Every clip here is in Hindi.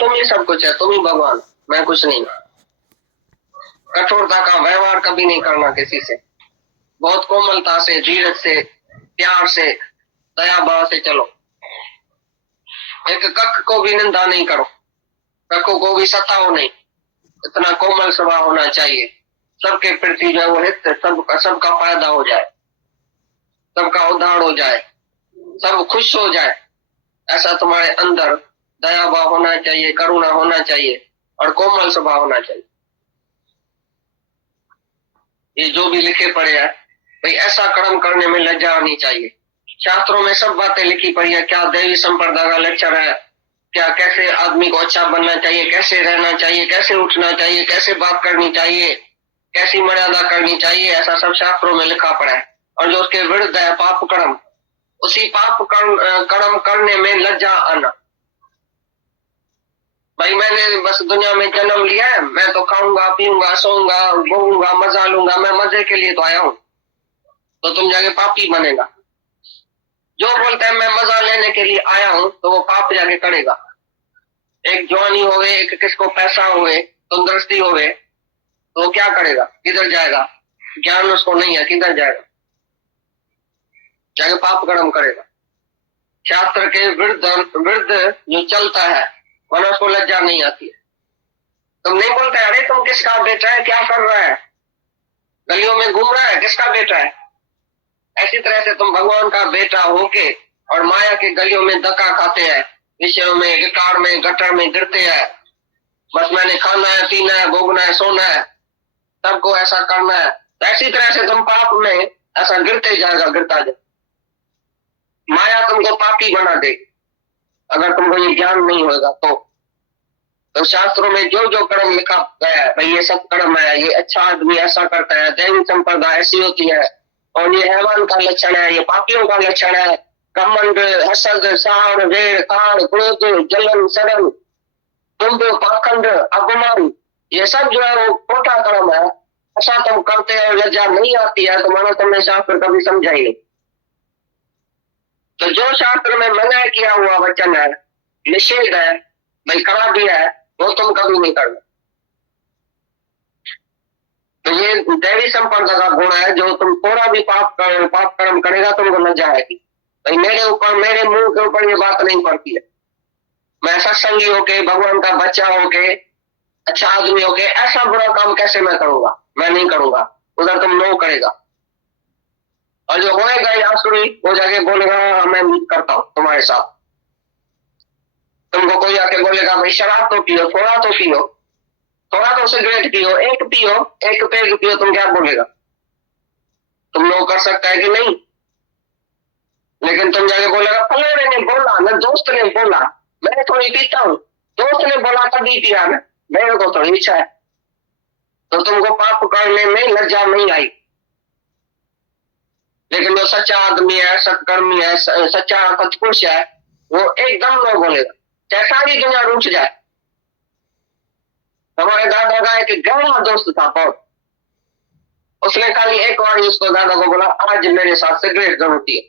तुम ही सब कुछ है, तुम ही भगवान, मैं कुछ नहीं। कठोरता का व्यवहार कभी नहीं करना किसी से, बहुत कोमलता से, धीरज से, प्यार से, दया भाव से चलो। एक कख को भी निंदा नहीं करो, कखों को भी सताओ नहीं, इतना कोमल स्वभाव होना चाहिए। सबके प्रति जो है वो हित, सबका फायदा हो जाए, सबका उद्धार हो जाए, सब खुश हो जाए, ऐसा तुम्हारे अंदर दया भाव होना चाहिए, करुणा होना चाहिए और कोमल स्वभाव होना चाहिए। ये जो भी लिखे पड़े हैं भाई, ऐसा कर्म करने में लज्जा आनी चाहिए। शास्त्रों में सब बातें लिखी पड़ी है, क्या दैवी संप्रदा का लक्षण है, क्या कैसे आदमी को अच्छा बनना चाहिए, कैसे रहना चाहिए, कैसे उठना चाहिए, कैसे बात करनी चाहिए, कैसी मर्यादा करनी चाहिए, ऐसा सब शास्त्रों में लिखा पड़ा है। और जो उसके विरुद्ध है पाप कर्म, उसी पाप कर्म करने में लज्जा आना। भाई मैंने बस दुनिया में जन्म लिया है, मैं तो खाऊंगा पीऊंगा सोऊंगा घूमूंगा मजा लूंगा, मैं मजे के लिए तो आया हूं, तो तुम जाके पापी बनेगा। जो बोलता है मैं मजा लेने के लिए आया हूं, तो वो पाप जाके करेगा। एक जवानी होवे, एक किसको पैसा होवे, तंदुरुस्ती होवे, तो वो क्या करेगा, किधर जाएगा, ज्ञान उसको नहीं है, किधर जाएगा, जाके पाप कर्म करेगा। शास्त्र के विरुद्ध जो चलता है वरना उसको लज्जा नहीं आती है। तुम नहीं बोलते अरे तुम किसका बेटा है, क्या कर रहा है, गलियों में घूम रहा है, किसका बेटा है। ऐसी तरह से तुम भगवान का बेटा होके और माया के गलियों में धक्का खाते हैं, विषयों में, विकार में, गटर में गिरते हैं। बस मैंने खाना है, पीना है, भोगना है, सोना है, सबको ऐसा करना है। तो ऐसी तरह से तुम पाप में ऐसा गिरते जाएगा, गिरता जाए। माया तुमको पापी बना दे अगर तुमको ये ज्ञान नहीं होगा तो शास्त्रों में जो जो कर्म लिखा गया है भाई, ये सब कर्म है, ये अच्छा आदमी ऐसा करता है, दैवी संप्रदा ऐसी होती है, और ये हैवान का लक्षण है, ये पापियों का लक्षण है। घमंड, हसद, साड़, वेर, काड़, क्रोध, जलन, शरण, कुंभ, पाखंड, अपमान, ये सब जो है वो खोटा कर्म है। ऐसा तुम करते हो, लज्जा नहीं आती है, तो मानो तुमने शास्त्र कभी समझा ही नहीं। तो जो शास्त्र में मना किया हुआ वचन है, निषेध है, भाई करा दिया है, वो तुम कभी नहीं करना। तो ये दैवी संपदा का गुण है, जो तुम थोड़ा भी पाप कर्म करेगा तुमको लज्जा आएगी। भाई मेरे ऊपर, मेरे मुंह के ऊपर ये बात नहीं पड़ती है, मैं सत्संगी होके, भगवान का बच्चा होके, अच्छा आदमी होके ऐसा बुरा काम कैसे मैं करूंगा, मैं नहीं करूंगा। उधर तुम नो करेगा, और जो होएगा आसुरी वो जाके बोलेगा मैं करता हूं तुम्हारे साथ। तुमको कोई आके बोलेगा भाई शराब तो पियो, थोड़ा तो पियो, थोड़ा तो सिगरेट पियो, एक पियो, एक पेग पियो, तुम क्या बोलेगा, तुम नो कर सकता है कि नहीं। लेकिन तुम जाके बोलेगा फलाने ने बोला ना, दोस्त ने बोला, मैं थोड़ी पीता हूँ, दोस्त ने बोला तभी पिया ना, मेरे को थोड़ी इच्छा है। तो तुमको पाप करने में लज्जा नहीं आई। लेकिन जो सच्चा आदमी है, सत्कर्मी है, सच्चा सत्पुरुष है, वो एकदम नो बोलेगा, चाहे सारी दुनिया रूठ जाए। हमारे दादा का एक गहरा दोस्त था बहुत, उसने खाली एक बार उसको दादा को बोला आज मेरे साथ सिगरेट जरूर पिए,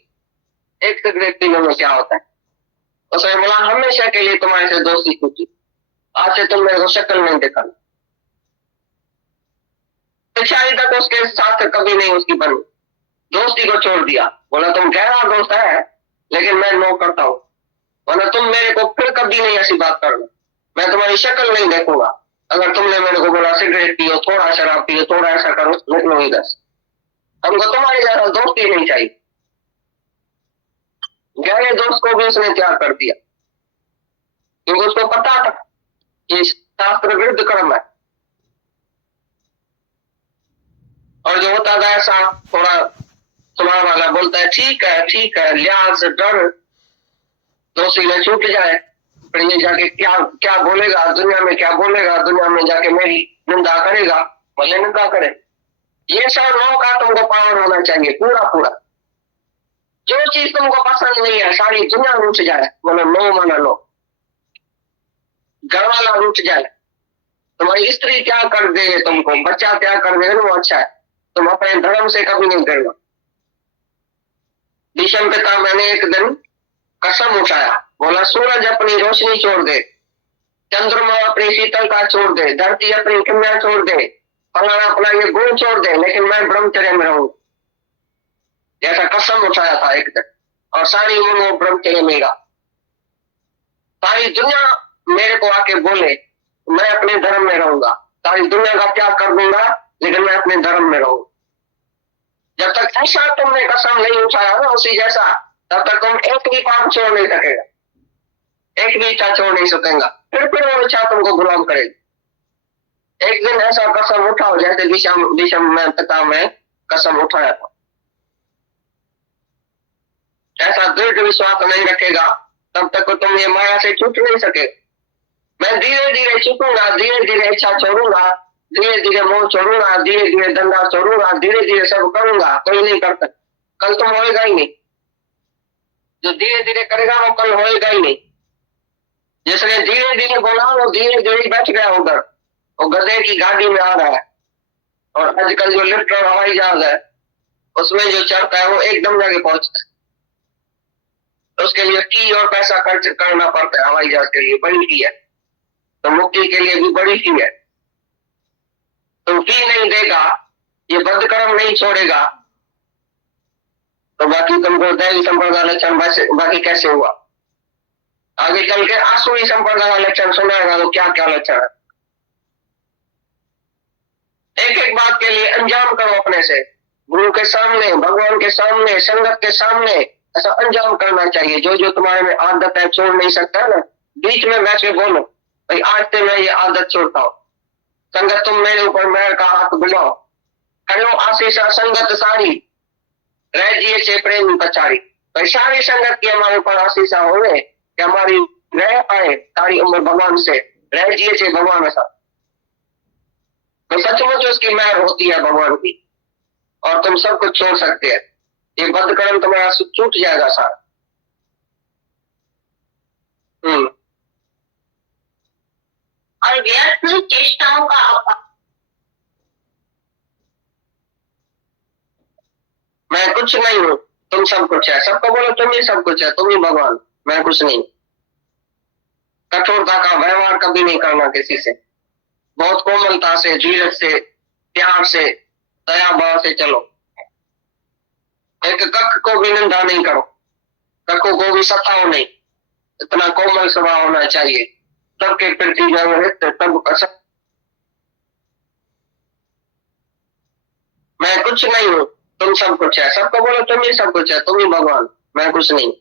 एक सिगरेट पीने में क्या होता है। उसने बोला हमेशा के लिए तुम्हारे से दोस्ती टूटी, आज से तुम मेरे को शक्ल नहीं देखा। पिछाड़ी तक उसके साथ कभी नहीं उसकी बनी, दोस्ती को छोड़ दिया। बोला तुम गहरा दोस्त है लेकिन मैं नो करता हूं, बोला तुम मेरे को फिर कभी नहीं ऐसी बात करना, मैं तुम्हारी शक्ल नहीं देखूंगा। अगर तुमने मेरे को बोला सिगरेट पियो, थोड़ा शराब पियो, थोड़ा ऐसा करो, निकलो इधर, हमको तुम्हारी ज्यादा दोस्ती नहीं चाहिए। गहरे दोस्त को भी उसने त्याग कर दिया, क्योंकि उसको पता था कि शास्त्र विरुद्ध कर्म है। और जो होता था ऐसा थोड़ा सुनाने वाला बोलता है ठीक है ठीक है, लिहाज डर दोस्ती में छूट जाए, फिर ये जाके क्या क्या बोलेगा दुनिया में, क्या बोलेगा दुनिया में, जाके मेरी निंदा करेगा, भले निंदा करे। ये सब नो का तुमको पावर होना चाहिए पूरा पूरा। जो चीज तुमको पसंद नहीं है सारी दुनिया रूठ जाए, बोलो नो माना लो। घर वाला रूठ जाए, तुम्हारी स्त्री क्या कर दे तुमको, बच्चा क्या कर दे, वो अच्छा है, तुम अपने धर्म से कभी नहीं करना। भीष्म पिता मैंने एक दिन कसम उठाया, बोला सूरज अपनी रोशनी छोड़ दे चंद्रमा अपनी शीतलता छोड़ दे, धरती अपनी किमिया छोड़ दे, फलाना अपना ये गुण छोड़ दे, लेकिन मैं ब्रह्मचर्य में रहूं, ऐसा कसम उठाया था एक दिन। और सारी उम्र वो ब्रह्मचर्य में रहा। सारी दुनिया मेरे को आके बोले मैं अपने धर्म में रहूंगा, सारी दुनिया का त्याग कर दूंगा, लेकिन मैं अपने धर्म में रहूंगा। जब तक ऐसा तुमने कसम नहीं उठाया ना उसी जैसा, तब तक तुम एक भी काम छोड़ नहीं सकेगा, एक भी इच्छा छोड़ नहीं सकेगा, फिर वो इच्छा तुमको गुलाम करेगी। एक दिन ऐसा कसम उठाओ जैसे विषम में पिता में कसम उठाया था, ऐसा दृढ़ विश्वास नहीं रखेगा तब तक तुम ये माया से छूट नहीं सके। मैं धीरे धीरे छूटूंगा, धीरे धीरे इच्छा छोड़ूंगा, धीरे धीरे मोह छोड़ूंगा, धीरे धीरे धंधा छोड़ूंगा, धीरे धीरे सब करूंगा, कोई नहीं करता। कल तुम होएगा ही नहीं, जो धीरे धीरे करेगा वो कल होएगा ही नहीं। जिसने धीरे धीरे बोला वो धीरे धीरे बैठ गया उधर, वो गधे की गाड़ी में आ रहा है। और आजकल जो लिफ्ट और हवाई जहाज है उसमें जो चढ़ता है वो एकदम जगह पहुंचता है, तो उसके लिए फी और पैसा खर्च करना पड़ता है। हवाई जहाज के लिए बड़ी फी है, तो मुक्ति के लिए भी बड़ी फी है। तो फी नहीं देगा, ये बद्ध कर्म नहीं छोड़ेगा, तो बाकी तुमको दैवी संप्रदाय लक्षण बाकी कैसे हुआ? आगे चल के आसुरी संप्रदाय लक्षण सुनाएगा तो क्या क्या लक्षण है। एक एक बात के लिए अंजाम करो अपने से, गुरु के सामने, भगवान के सामने, संगत के सामने, ऐसा अंजाम करना चाहिए। जो जो तुम्हारे में आदत है छोड़ नहीं सकता ना, बीच में बैठ के बोलो भाई आज से मैं ये आदत छोड़ता हूँ। संगत तुम मेरे ऊपर मेहर का हाथ बुलाओ, करो आशीषा संगत सारी, रह जिए छे प्रेम पछाड़ी। भाई सारी संगत की हमारे ऊपर आशीषा होवे कि हमारी रह पाए सारी उम्र भगवान से, रह जिए छे भगवान ऐसा, तो सचमुच उसकी मेहर होती है भगवान की, और तुम सब कुछ छोड़ सकते हैं। ये बद्ध कर्म तुम्हारा छूट जाएगा सारा। और व्यर्थ चेष्टाओं का मैं कुछ नहीं हूं, तुम सब कुछ है। सबको बोलो तुम ही सब कुछ है, तुम ही भगवान, मैं कुछ नहीं। कठोरता का व्यवहार कभी नहीं करना किसी से, बहुत कोमलता से, धीरज से, प्यार से, दया भाव से चलो। एक कख को भी निंदा नहीं करो, कखों को भी सताओ नहीं, इतना कोमल स्वभाव होना चाहिए। सबके प्रति तब मैं कुछ नहीं हूं, तुम सब कुछ है। सबको बोलो तुम ही सब कुछ है, तुम ही भगवान, मैं कुछ नहीं।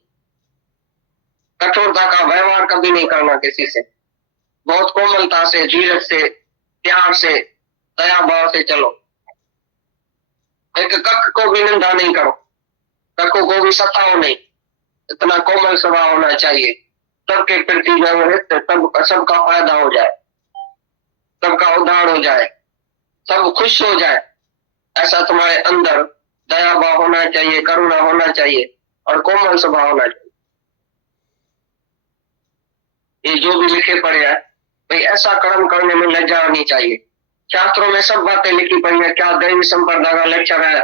कठोरता का व्यवहार कभी नहीं करना किसी से, बहुत कोमलता से, धीरज से, प्यार से, दया भाव से चलो। एक कख को भी निंदा नहीं करो, कखों को भी सताओ नहीं, इतना कोमल स्वभाव होना चाहिए। सबके प्रति तब सबका फायदा हो जाए, सबका उद्धार हो जाए, सब खुश हो जाए, ऐसा तुम्हारे अंदर दया भाव होना चाहिए, करुणा होना चाहिए और कोमल स्वभाव होना चाहिए। ये जो भी लिखे पड़े हैं भाई, ऐसा कर्म करने में लज्जा आनी चाहिए। शास्त्रों में सब बातें लिखी पड़ी है, क्या दैवी संप्रदाय का लक्षण है,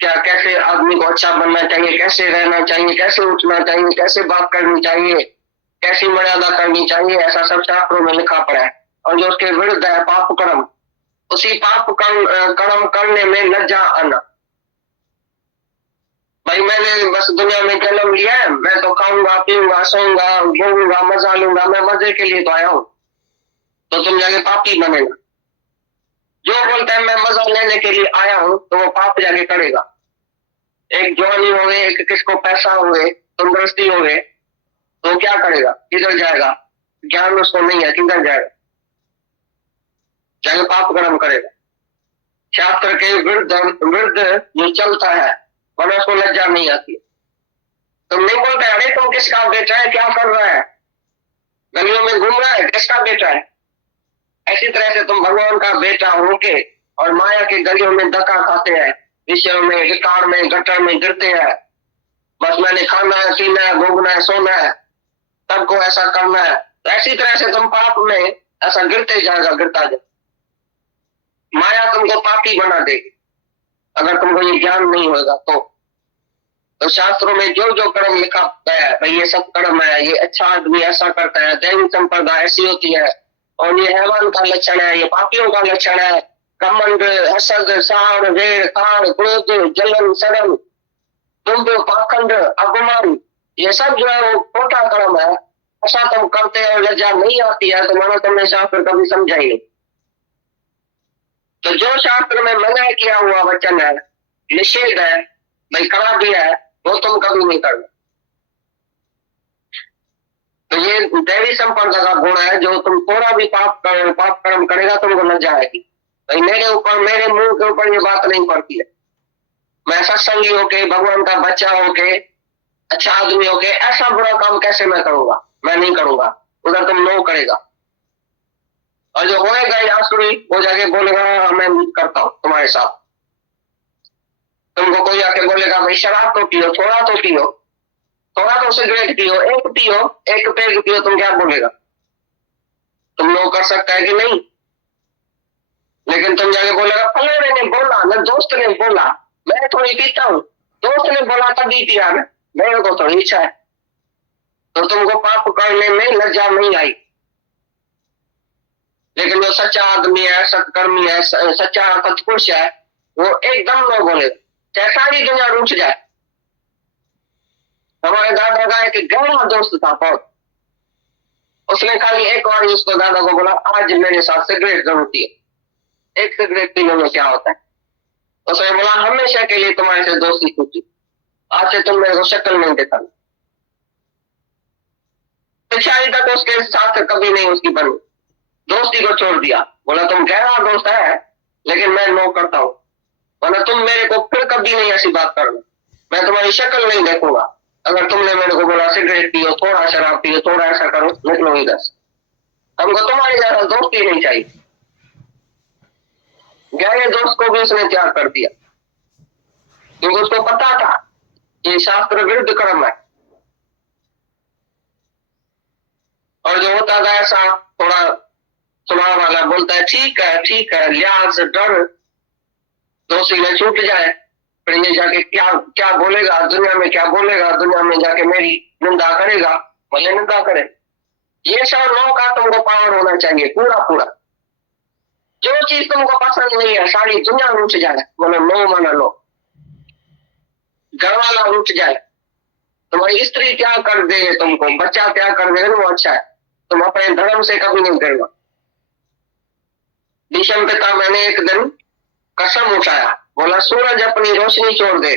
क्या कैसे आदमी को अच्छा बनना चाहिए, कैसे रहना चाहिए, कैसे उठना चाहिए, कैसे बात करनी चाहिए, कैसी मर्यादा करनी चाहिए, ऐसा सब शास्त्रों में लिखा पड़ा है। और जो उसके विरुद्ध है पाप कर्म, उसी पाप कर्म करने में लज्जा आना। भाई मैंने बस दुनिया में जन्म लिया है, मैं तो खाऊंगा पीऊंगा सोऊंगा घूमूंगा मजा लूंगा, मैं मजे के लिए तो आया हूं, तो तुम जाके पापी बनेगा। जो बोलता है मैं मजा लेने के लिए आया हूं तो वो पाप जाके करेगा। एक जवानी हो गए, एक किसको पैसा हो गए, तंदुरुस्ती हो गए, तो क्या करेगा, किधर जाएगा? ज्ञान उसको नहीं है, किधर जाएगा? जाके पाप कर्म करेगा। शास्त्र के विरुद्ध जो चलता है वरना उसको लज्जा नहीं आती। तुम नहीं बोलते अरे तुम किसका बेटा है, क्या कर रहा है, गलियों में घूम रहा है, किसका बेटा है? ऐसी तरह से तुम भगवान का बेटा होके और माया के गलियों में धक्का खाते हैं, विषयों में, विकार में, गटर में गिरते हैं। बस मैंने खाना है, पीना है, भोगना है, सोना है, सबको ऐसा करना है। तो ऐसी तरह से तुम पाप में ऐसा गिरते जाएगा, गिरता जाए। माया तुमको पापी बना देगी अगर तुमको ये ज्ञान नहीं होगा तो शास्त्रों में जो जो कर्म लिखा गया है भाई, ये सब कर्म है, ये अच्छा आदमी ऐसा करता है, दैवी संप्रदाय ऐसी होती है, और ये हैवान का लक्षण है, ये पापियों का लक्षण है। घमंड, हसद, साड़, वेड़, काड़, क्रोध, जलन, सड़न, दुंब, पाखंड, अपमान, ये सब जो है वो खोटा कर्म है। ऐसा तुम करते हो, लज्जा नहीं आती है, तो मानो तुमने शास्त्र कभी समझा ही नहीं। तो जो शास्त्र में मना किया हुआ वचन है, निषेध है, भाई करा दिया है, वो तुम कभी नहीं करना। तो ये दैवी संपदा का गुण है। जो तुम थोड़ा भी पाप कर्म करेगा तुमको लज्जा आएगी। भाई मेरे ऊपर, मेरे मुंह के ऊपर ये बात नहीं पड़ती है। मैं सत्संगी होके, भगवान का बच्चा होके, अच्छा आदमी होके ऐसा बुरा काम कैसे मैं करूंगा? मैं नहीं करूंगा। उधर तुम नो करेगा, और जो होएगा आसुरी वो जाके बोलेगा मैं करता हूं तुम्हारे साथ। तुमको कोई आके बोलेगा भाई शराब तो पियो, थोड़ा तो पियो, थोड़ा तो सिगरेट पियो, एक पेग पियो, तुम क्या बोलेगा? तुम नो कर सकता है कि नहीं? लेकिन तुम जाके बोलेगा फलाने ने बोला ना, दोस्त ने बोला, मैं थोड़ी पीता हूँ, दोस्त ने बोला तभी पिया ना, मेरे को थोड़ी इच्छा है। तो तुमको पाप करने में लज्जा नहीं आई। लेकिन जो सच्चा आदमी है, सत्कर्मी है, सच्चा सत्पुरुष है, वो एकदम न बोले, चाहे सारी दुनिया रुक जाए। हमारे दादा का एक गहरा दोस्त था बहुत, उसने खाली एक बार उसको दादा को बोला आज मेरे साथ सिगरेट जरूर पिए, एक सिगरेट पीने में क्या होता है? उसने बोला हमेशा के लिए तुम्हारे से दोस्ती टूटी, आज से तुम मेरे को शक्ल नहीं देखा। पिछाड़ी तक उसके साथ कभी नहीं उसकी बनी, दोस्ती को छोड़ दिया। बोला तुम गहरा दोस्त है लेकिन मैं नो करता हूं, वरना तुम मेरे को फिर कभी नहीं ऐसी बात करना, मैं तुम्हारी शक्ल नहीं देखूंगा। अगर तुमने मेरे को बोला सिगरेट पियो, थोड़ा शराब पियो, थोड़ा ऐसा करो, निकलो इधर से, हमको तुम्हारी ज्यादा दोस्ती नहीं चाहिए। गहरे दोस्त को भी उसने त्याग कर दिया, क्योंकि उसको पता था ये शास्त्र विरुद्ध कर्म है। और जो होता था ऐसा थोड़ा स्वभाव वाला, बोलता है ठीक है, लिहाज डर दोषी न छूट जाए, फिर ये जाके क्या क्या बोलेगा दुनिया में, क्या बोलेगा दुनिया में, जाके मेरी निंदा करेगा, भले निंदा करे। ये सब नो का तुमको पावर होना चाहिए पूरा पूरा। जो चीज तुमको पसंद नहीं है, सारी दुनिया रूठ जाए, बोलो नो माना लो। घर वाला रूठ जाए, तुम्हारी स्त्री त्याग कर दे, तुमको बच्चा त्याग कर दे, वो अच्छा है, तुम अपने धर्म से कभी नहीं डरना। भीष्म पिता मैंने एक दिन कसम उठाया, बोला सूरज अपनी रोशनी छोड़ दे,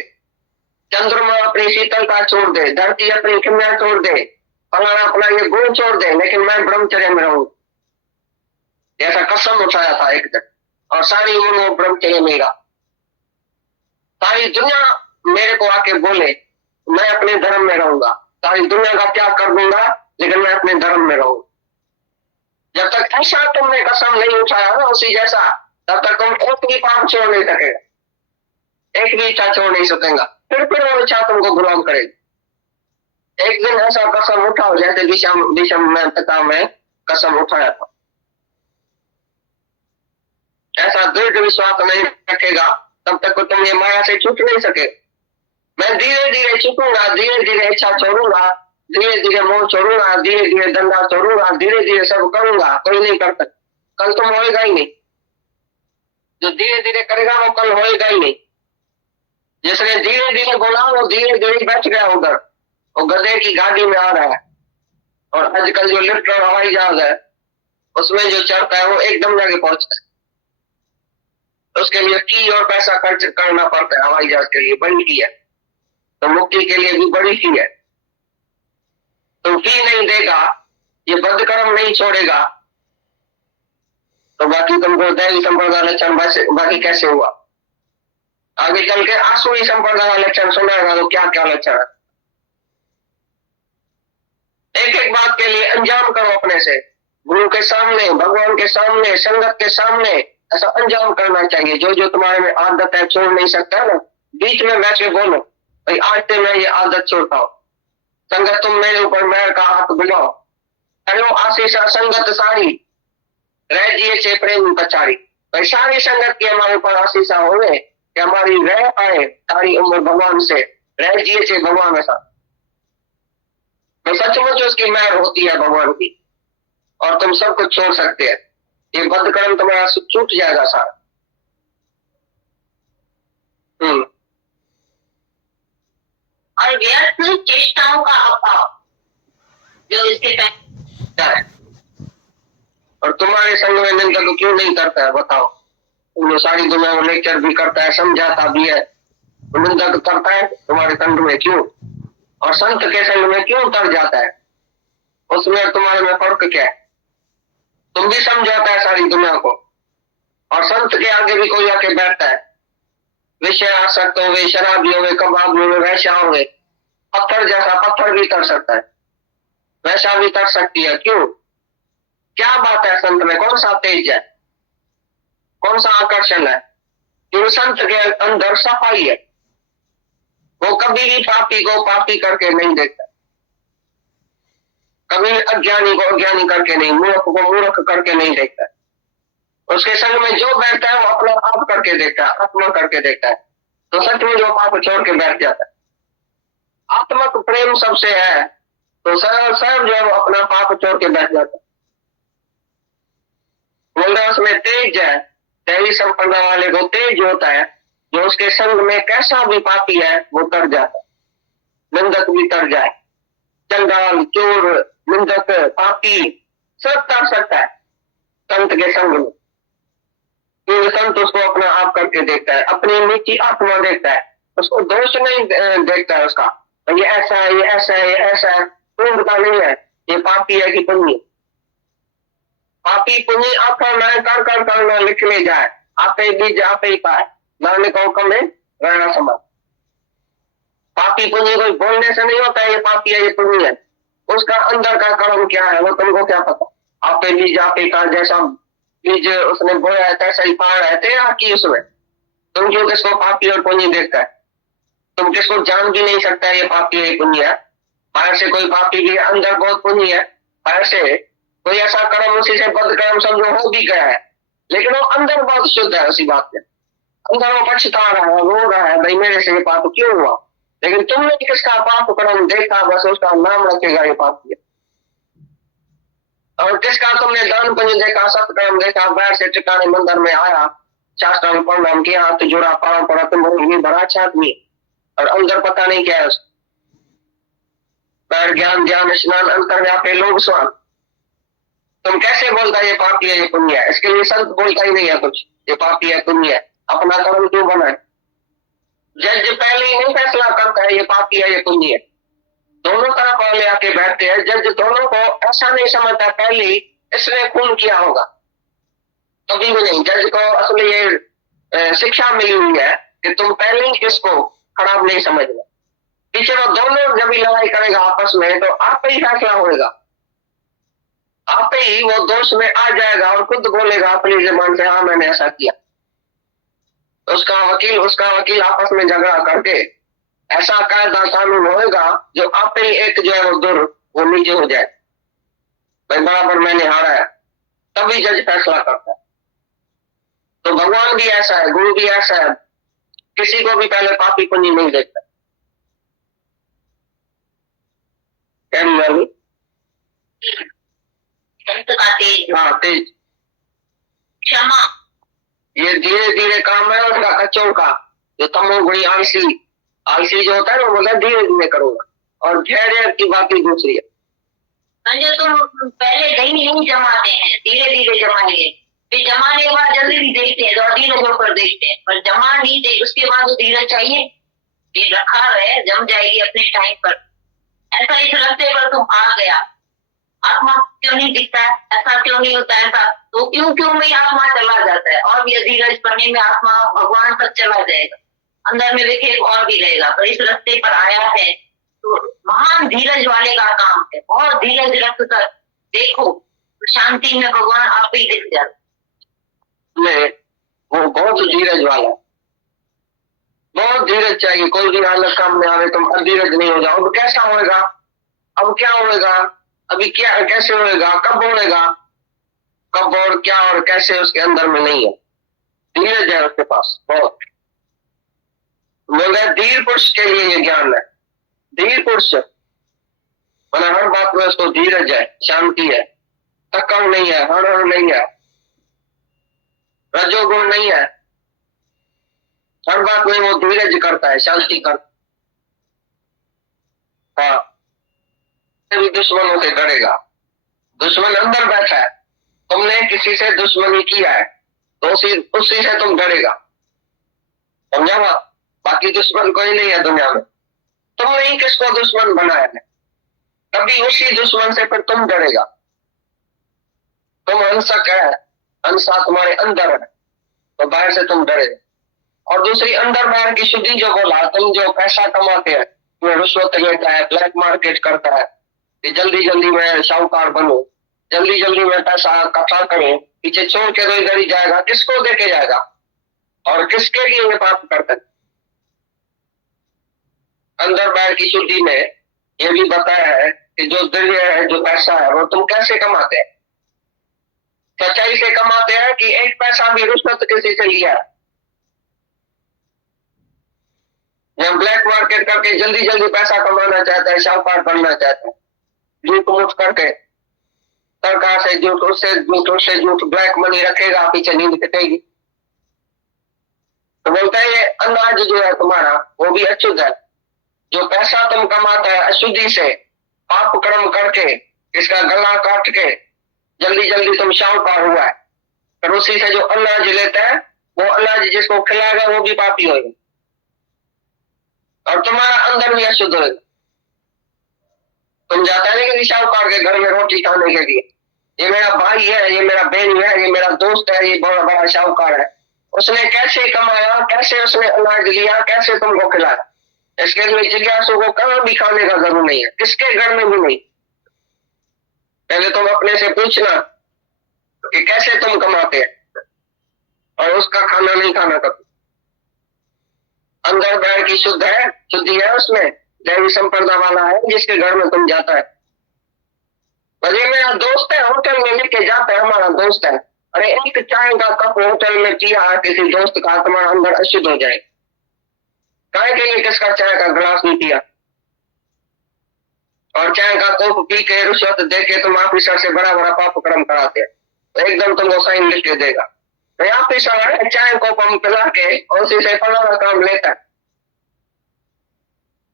चंद्रमा अपनी शीतलता छोड़ दे, धरती अपनी किमया छोड़ दे, फलाना अपना ये गुण छोड़ दे, लेकिन मैं ब्रह्मचर्य में रहूं। ऐसा कसम उठाया था एक दिन, और सारी उम्र वो ब्रह्मचर्य में रहा। सारी दुनिया मेरे को आके बोले मैं अपने धर्म में रहूंगा, सारी दुनिया का त्याग कर दूंगा, लेकिन मैं अपने धर्म में रहूंगा। जब तक ऐसा तुमने कसम नहीं उठाया ना उसी जैसा, तब तक तुम एक भी पाप छोड़ नहीं सकेगा, एक भी इच्छा छोड़ नहीं सकेगा, फिर वो इच्छा तुमको गुलाम करेगी। एक दिन ऐसा कसम उठाओ जैसे विषम में पिता में कसम उठाया था। ऐसा दृढ़ विश्वास नहीं रखेगा तब तक तुम ये माया से छूट नहीं सके। मैं धीरे धीरे छूटूंगा, धीरे धीरे इच्छा छोड़ूंगा, धीरे धीरे मोह छोड़ूंगा, धीरे धीरे धंधा छोड़ूंगा, धीरे धीरे सब करूंगा, कोई नहीं कर सकता। कल तुम होएगा ही नहीं, जो धीरे धीरे करेगा वो कल होएगा ही नहीं। जिसने धीरे धीरे बोला वो धीरे धीरे बैठ गया उधर, वो गधे की गाड़ी में आ रहा है। और आजकल जो लिफ्ट और हवाई जहाज है उसमें जो चढ़ता है वो एकदम जाके पहुंचता है, उसके लिए फी और पैसा खर्च करना पड़ता है। हवाई जहाज के लिए बड़ी फी है, तो मुक्ति के लिए भी बड़ी फी है। तो फी नहीं देगा, ये बदकर्म नहीं छोड़ेगा, तो बाकी तुमको दैवी संप्रदाय लक्षण बाकी कैसे हुआ? आगे चल के आसुरी संप्रदाय लक्षण सुनाएगा तो क्या क्या लक्षण है। एक एक बात के लिए अंजाम करो अपने से, गुरु के सामने, भगवान के सामने, संगत के सामने, ऐसा अंजाम करना चाहिए। जो जो तुम्हारे में आदत है छोड़ नहीं सकता है ना, बीच में बैठ के बोलो भाई आज से मैं ये आदत छोड़ता हूं। संगत तुम मेरे ऊपर मेहर का हाथ बुलाओ, करो आशीषा संगत सारी रह जिए छे प्रेम पचारी। भाई सारी संगत की हमारे ऊपर आशीषा होवे कि हमारी रह आए सारी उम्र भगवान से, रह जिए छे भगवान ऐसा। तो सचमुच उसकी मेहर होती है भगवान की, और तुम सब कुछ छोड़ सकते हैं। ये बद्ध कर्म तुम्हारा छूट जाएगा सारा। और व्यर्थ चेष्टाओं का अभाव जो इसके है। और तुम्हारे संग में निंदक क्यों नहीं करता है बताओ? तुम सारी दुनिया में लेक्चर भी करता है, समझाता भी है, निंदक करता है तुम्हारे संग में क्यों? और संत के संग में क्यों उतर जाता है? उसमें तुम्हारे में फर्क क्या है? तुम भी समझाता है सारी दुनिया को, और संत के आगे भी कोई आके बैठता है। विषय आसक्त हो गए, शराबी हो गए, कबाब हो गए, वैश्या हो गए, पत्थर जैसा पत्थर भी तर सकता है, वैसा भी तर सकती है। क्यों? क्या बात है संत में? कौन सा तेज है? कौन सा आकर्षण है? क्यों? संत के अंदर सफाई है। वो कभी भी पापी को पापी करके नहीं देखता, कभी अज्ञानी को अज्ञानी करके नहीं, मूर्ख को मूर्ख करके नहीं देखता। उसके संग में जो बैठता है वो अपना आप करके देखता है, आत्मा करके देखता है। तो सच में जो पाप छोड़ के बैठ जाता है, आत्मक प्रेम सबसे है, तो स्वयं जो है वो अपना पाप छोड़ के बैठ जाता है। बोल रहे उसमें तेज है, दैवी संपदा वाले को तेज होता है, जो उसके संग में कैसा भी पापी है वो तर जाता है, निंदक भी तर जाए, चंडाल चोर निंदक पापी सब तर सकता है संत के संग में। ये संत उसको अपना आप करके देखता है, अपनी नीची आत्मा देखता है, उसको दोष नहीं देखता है उसका, ये ऐसा है, ये ऐसा है, ये ऐसा है, पूर्णता नहीं है, ये पापी है कि पुण्य। पापी पुण्य आपका मैं कर करना लिख ले जाए, आपे बीज आपे ही पाए, नानक हुक्म में रहना समझ। पापी पुण्य कोई बोलने से नहीं होता है ये पापी है ये पुण्य है, उसका अंदर का कर्म क्या है वो तुमको क्या पता? आपे बीज आपे का, जैसा बीज उसने बोया है तैसा ही पाड़ है तेरा की उसमें। तुम क्यों किसको पापी और पुण्य देखता है? तुम किसको जान भी नहीं सकता है ये पापी है ये पुण्य है। बाहर से कोई पापी भी अंदर बहुत पुण्य है, बाहर से कोई ऐसा कर्म उसी से बद कर्म समझो हो भी गया है, लेकिन वो अंदर बहुत शुद्ध है उसी बात में, अंदर वो पछता रहा है, रो रहा है भाई मेरे से ये पाप क्यों हुआ। लेकिन तुमने किसका पाप कर्म देखा, बस उसका नाम रखेगा ये पाप किया। और किसका तुमने दान पुण्य देखा, सत्कर्म देखा, बाहर से टिकाने मंदिर में आया, शास्त्रांग प्रणाम किया, हाथ जोड़ा, पाँव पड़ा, तुम ये बड़ा अच्छा आदमी, और अंदर पता नहीं क्या है उसका। पैर ज्ञान ध्यान स्नान अंतर व्यापे लोग स्वान, तुम कैसे बोलता है ये पापी है ये पुण्य है? इसके लिए संत बोलता ही नहीं है कुछ, ये पापी है पुण्य है, अपना कर्म क्यों बनाए? जज पहले ही नहीं फैसला करता है ये पापी है ये पुण्य है, दोनों तरफ वाले आके बैठते हैं। जज दोनों को ऐसा नहीं समझता पहले इसने खून किया होगा, कभी भी नहीं। जज को असली ये शिक्षा मिली हुई है कि तुम पहले ही इसको खराब नहीं समझना, पीछे वो दोनों जब भी लड़ाई करेगा आपस में तो आप ही फैसला होगा, आप ही वो दोष में आ जाएगा और खुद बोलेगा अपनी जबान से हाँ मैंने ऐसा किया। उसका वकील आपस में झगड़ा करके ऐसा कायदा कानून होएगा जो आप ही एक जो है वो नीचे हो जाए, भाई बराबर मैंने हारा है, तभी जज फैसला करता है। तो भगवान भी ऐसा है, गुरु भी ऐसा है, किसी को भी पहले पापी पुण्य नहीं देखता। हाँ तेज क्षमा, ये धीरे धीरे काम है उसका कच्चों का। जो तमोगुणी आलसी जो होता है वो बोलता धीरे धीरे करूंगा, और धैर्य की बात ही दूसरी है। जो तुम पहले दही नहीं जमाते हैं, धीरे धीरे जमाएंगे, फिर जमाने के बाद जल्दी भी देखते हैं और धीरज होकर देखते हैं, पर जमा नहीं दे उसके बाद तो धीरज चाहिए, ये रखा है जम जाएगी अपने टाइम पर। ऐसा इस रास्ते पर तुम आ गया, आत्मा क्यों नहीं दिखता है, ऐसा क्यों नहीं होता है ऐसा, तो क्यों में आत्मा चला जाता है, और भी धीरज करने में आत्मा भगवान तक चला जाएगा, अंदर में विखेप और भी रहेगा। पर इस रास्ते पर आया है तो महान धीरज वाले का काम है, बहुत धीरज रख कर देखो तो शांति में भगवान आप ही दिख जाते। वो बहुत धीरज वाला, बहुत धीरज चाहिए, कोई भी हालत काम में आवे तुम अधीरज नहीं हो जाओ। अब कैसा होएगा, अब क्या होएगा, अभी क्या कैसे होएगा, कब होएगा, कब और क्या और कैसे उसके अंदर में नहीं है, धीरज है उसके पास बहुत। बोल रहे धीर पुरुष के लिए ये ज्ञान है, धीर पुरुष मैंने हर बात में उसको धीरज है, शांति है, तकड़ नहीं है, हड़ नहीं है, रजोगुण नहीं है, हर बात में वो धीरज करता है, शांति करता है। हाँ, भी दुश्मनों से डरेगा। दुश्मन अंदर बैठा है, तुमने किसी से दुश्मनी किया है तो उसी से तुम डरेगा, समझा बात? बाकी दुश्मन कोई नहीं है दुनिया में, तुमने ही किसको दुश्मन बनाया है, तभी उसी दुश्मन से फिर तुम डरेगा। तुम हिंसक है, हिंसा तुम्हारे अंदर है, तो बाहर से तुम डरेगा। और दूसरी अंदर बाहर की शुद्धि जो बोला, तुम जो पैसा कमाते हैं, तुम्हें रिश्वत लेता है, ब्लैक मार्केट करता है कि जल्दी जल्दी मैं शाहूकार बनूं, जल्दी जल्दी मैं पैसा इकट्ठा करूं, पीछे छोड़ के तो इधर ही जाएगा, किसको देके जाएगा और किसके लिए ये पाप करता है? अंदर बाहर की शुद्धि में ये भी बताया है कि जो द्रव्य है, जो पैसा है, वो तुम कैसे कमाते हैं? सच्चाई से कमाते हैं कि एक पैसा भी रिश्वत किसी से लिया है? जब ब्लैक मार्केट करके जल्दी जल्दी पैसा कमाना चाहता है, शाहूकार बनना चाहता है, झूठ मूठ करके, सरकार से झूठ, उससे झूठ, ब्लैक मनी रखेगा, पीछे नींद कटेगी। तो बोलता है ये अनाज जो है तुम्हारा वो भी अशुद्ध है। जो पैसा तुम कमाता है अशुद्धि से, पाप कर्म करके, इसका गला काट के जल्दी जल्दी तुम शाहूकार हुआ है, फिर उसी से जो अनाज लेता है, वो अनाज जिसको खिलाएगा वो भी पापी होगा और तुम्हारा अंदर भी अशुद्ध होगा। तुम जाता नहीं कि शाहूकार के घर में रोटी खाने के लिए, ये मेरा भाई है, ये मेरा बहन है, ये मेरा दोस्त है, ये बहुत बड़ा शाहूकार है, उसने कैसे कमाया, कैसे उसने अनाज लिया, कैसे तुमको खिलाया, इसके लिए जिज्ञासु को कहीं भी खाने का जरूर नहीं है, किसके घर में भी नहीं। पहले तुम अपने से पूछना कि कैसे तुम कमाते हैं और उसका खाना नहीं खाना कभी। अंदर बाहर की शुद्ध है, शुद्धि है उसमें, दैवी संप्रदा वाला है जिसके घर में तुम जाता है। ये मेरा दोस्त है, होटल में लेके जाता है, हमारा दोस्त है, अरे एक चाय का कप होटल में पिया किसी दोस्त का, तुम्हारा अंदर अशुद्ध हो जाए। चाय के लिए किसका चाय का गिलास नहीं पिया, और चाय का कप पी के रिश्वत दे के तुम ऑफिसर से बड़ा बड़ा पाप कर्म कराते हैं, तो एकदम तुमको साइन लिख के देगा। तो ऑफिसर है, चाय को हम पिला के उसी से फलाना काम लेता है।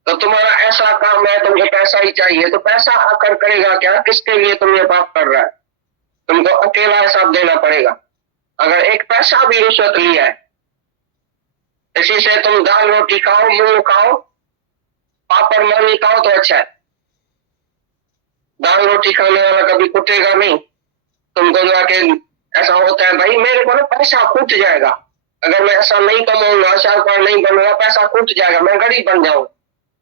तो तुम्हारा ऐसा काम है, तुमको पैसा ही चाहिए, तो पैसा आकर करेगा क्या, किसके लिए तुम ये पाप कर रहा है? तुमको अकेला हिसाब देना पड़ेगा। अगर एक पैसा भी रिश्वत लिया है, इसी से तुम दाल रोटी खाओ, मूंग खाओ, पापड़ मानी खाओ तो अच्छा है। दाल रोटी खाने वाला कभी कुटेगा नहीं। तुमको जाके ऐसा होता है, भाई मेरे को ना पैसा फूट जाएगा, अगर मैं ऐसा नहीं कमाऊंगा, शाहूकार नहीं बनूंगा, पैसा फूट जाएगा, मैं गरीब बन जाऊंगा।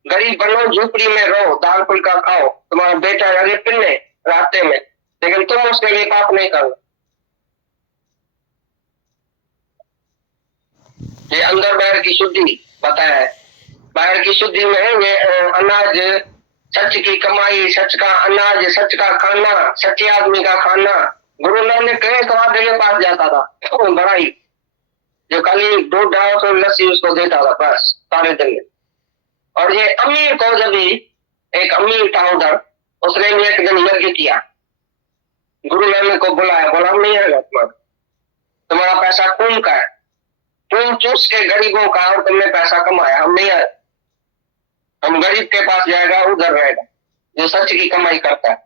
गरीब बनो, झोपड़ी में रहो, दाल फुल्का खाओ, तुम्हारा बेटा लगे पिलने रास्ते में, लेकिन तुम उसके लिए पाप नहीं करो। ये अंदर बाहर की शुद्धि बताया है। बाहर की शुद्धि में ये अनाज, सच की कमाई, सच का अनाज, सच का खाना, सच्चे आदमी का खाना। गुरु नानक एक वादे के पास जाता था, तो बड़ा ही, जो खाली 200-250 लस्सी उसको देता था बस सारे दिन में। और ये अमीर को, जब भी एक अमीर था उधर, उसने भी एक दिन यज्ञ किया, गुरु नानक को बुलाया, बोला हम नहीं आएगा तुम्हारा पैसा खून का है, खून चूस के गरीबों का, और तुमने पैसा कमाया, हम नहीं आए, हम गरीब के पास जाएगा, उधर रहेगा जो सच की कमाई करता है।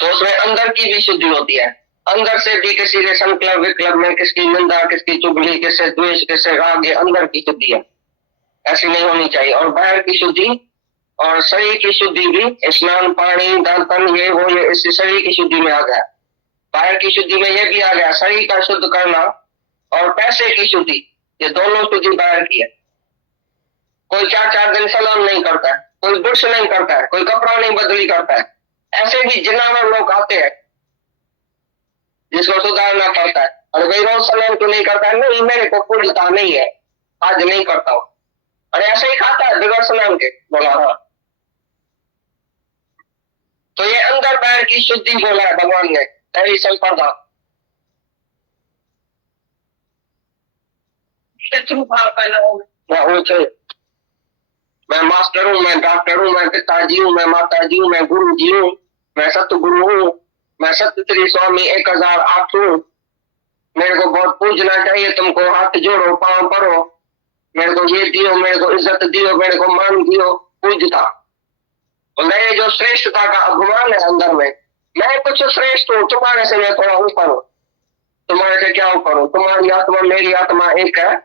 तो उसमें अंदर की भी शुद्धि होती है, अंदर से भी किसी के संकल्प विकल्प में किसकी निंदा, किसकी चुगली, किससे द्वेष, किससे राग, ये अंदर की शुद्धि है, ऐसी नहीं होनी चाहिए। और बाहर की शुद्धि और शरीर की शुद्धि भी, स्नान पानी दातन ये वो, ये इस शरीर की शुद्धि में आ गया। बाहर की शुद्धि में ये भी आ गया, शरीर का शुद्ध करना और पैसे की शुद्धि, ये दोनों शुद्धि बाहर की है। कोई 4-4 दिन सलाम नहीं करता है, कोई ब्रश नहीं करता है, कोई कपड़ा नहीं बदली करता है, ऐसे भी जिनावर लोग आते हैं जिसको सुधारना पड़ता है। और भाई रोज सलाम क्यों नहीं करता है? नहीं, मेरे को पूछता नहीं है, आज नहीं करता हूं। और ऐसे ही खाता है बिगड़ सलाम के, बोला हाँ। तो ये अंदर बाहर की शुद्धि बोला है भगवान ने, दैवी संप्रदा। मैं मास्टर हूँ, मैं डॉक्टर हूँ, मैं पिताजी हूँ, मैं माताजी हूँ, मैं गुरु जी हूँ, मैं सतगुरु हूँ, मैं सत्य श्री स्वामी 1008 हूँ, मेरे को बहुत पूजना चाहिए, तुमको हाथ जोड़ो, पांव पड़ो, मेरे को ये दियो, मेरे को इज्जत दियो, मेरे को मान दियो, पूजता। मैं जो श्रेष्ठता का अभिमान है अंदर में, मैं कुछ श्रेष्ठ हूँ, तुम्हारे से मैं थोड़ा ऊपर हूँ, तुम्हारे से क्या ऊपर हूँ, तुम्हारी आत्मा मेरी आत्मा एक है,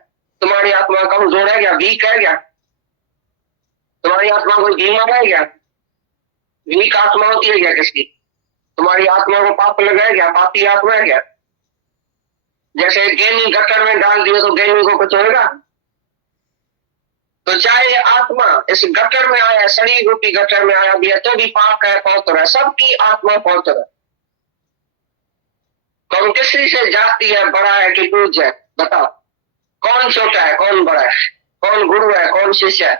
तुम्हारी आत्मा कमजोर है क्या, वीक है क्या, तुम्हारी आत्मा कोई बीमार है क्या, वीक आत्मा होती है क्या किसकी, तुम्हारी आत्मा को पाप लगा है क्या, पापी आत्मा है क्या। जैसे गेनी गटर में डाल दिए तो गेनी को कुछ होगा, तो चाहे आत्मा इस गटर में आया, शरीर रूपी गटर में आया भी है, तो भी पाप है, पौत्र है, सबकी आत्मा पौत्र है। कौन किसी से जाती है, बड़ा है कि पूज है, बताओ कौन छोटा है, कौन बड़ा है, कौन गुरु है, कौन शिष्य है,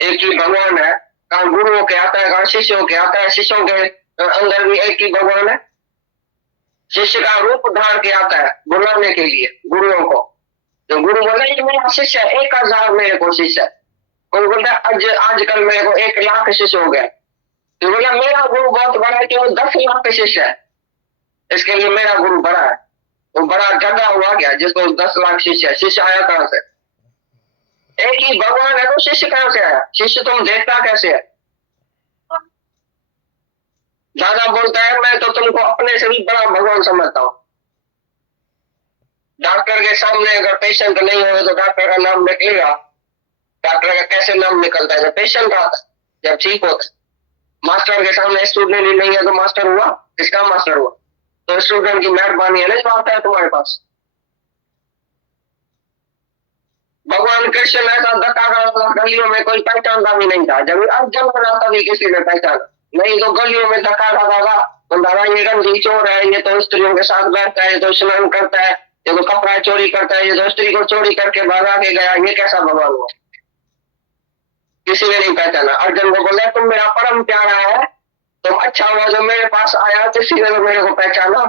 एक ही भगवान है। कहा गुरुओं के आता है, कहा शिष्यों के आता है, शिष्यों के अंदर भी एक ही भगवान है। शिष्य का रूप धार के आता है बुलाने के लिए गुरुओं को, तो गुरु बोले कि मेरा शिष्य है, 1000 मेरे को शिष्य है, कोई बोलता है आजकल मेरे को 1 लाख शिष्य हो गए, तो बोला मेरा गुरु बहुत बड़ा है कि वो 10 लाख शिष्य है, इसके लिए मेरा गुरु बड़ा है। वो बड़ा गधा हुआ क्या जिसको 10 लाख शिष्य है, शिष्य आया कहां से, एक ही भगवान है तो शिष्य कहां से आया, शिष्य तुम देखता कैसे है। दादा बोलता है मैं तो तुमको अपने से भी बड़ा भगवान समझता हूं। डॉक्टर के सामने अगर पेशेंट नहीं हो तो डॉक्टर का नाम निकलेगा, डॉक्टर का कैसे नाम निकलता है, जब पेशेंट आता है, जब ठीक होता है। मास्टर के सामने स्टूडेंट ही नहीं है तो मास्टर हुआ, किसका मास्टर हुआ, तो स्टूडेंट की मेहरबानी है ना जो आता है तुम्हारे पास। भगवान कृष्ण ऐसा धक्का करता गलियों में कोई पहचानता भी नहीं था, जब अर्जुन बना तभी किसी ने पहचाना, नहीं तो गलियों में धक्का खाता था, तो दादा ये रंगी चोर है, ये तो स्त्रियों के साथ बैठता है, ये तो स्नान करता है, ये तो कपड़ा चोरी करता है, ये तो स्त्री को चोरी करके भगा के गया, ये कैसा भगवान हुआ, किसी ने नहीं पहचाना। अर्जुन को बोला तुम मेरा परम प्यारा है, तुम अच्छा हुआ जो मेरे पास आया, किसी ने तो मेरे को पहचाना,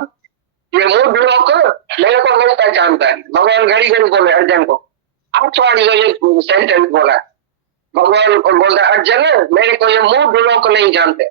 ये मूर्ख लोग मेरे को नहीं पहचानता है। भगवान घड़ी घड़ी बोले अर्जुन को, 8 बार ये सेंटेंस बोला है, भगवान को बोलता है अर्जुन मेरे को ये मूर्ख लोग नहीं जानते,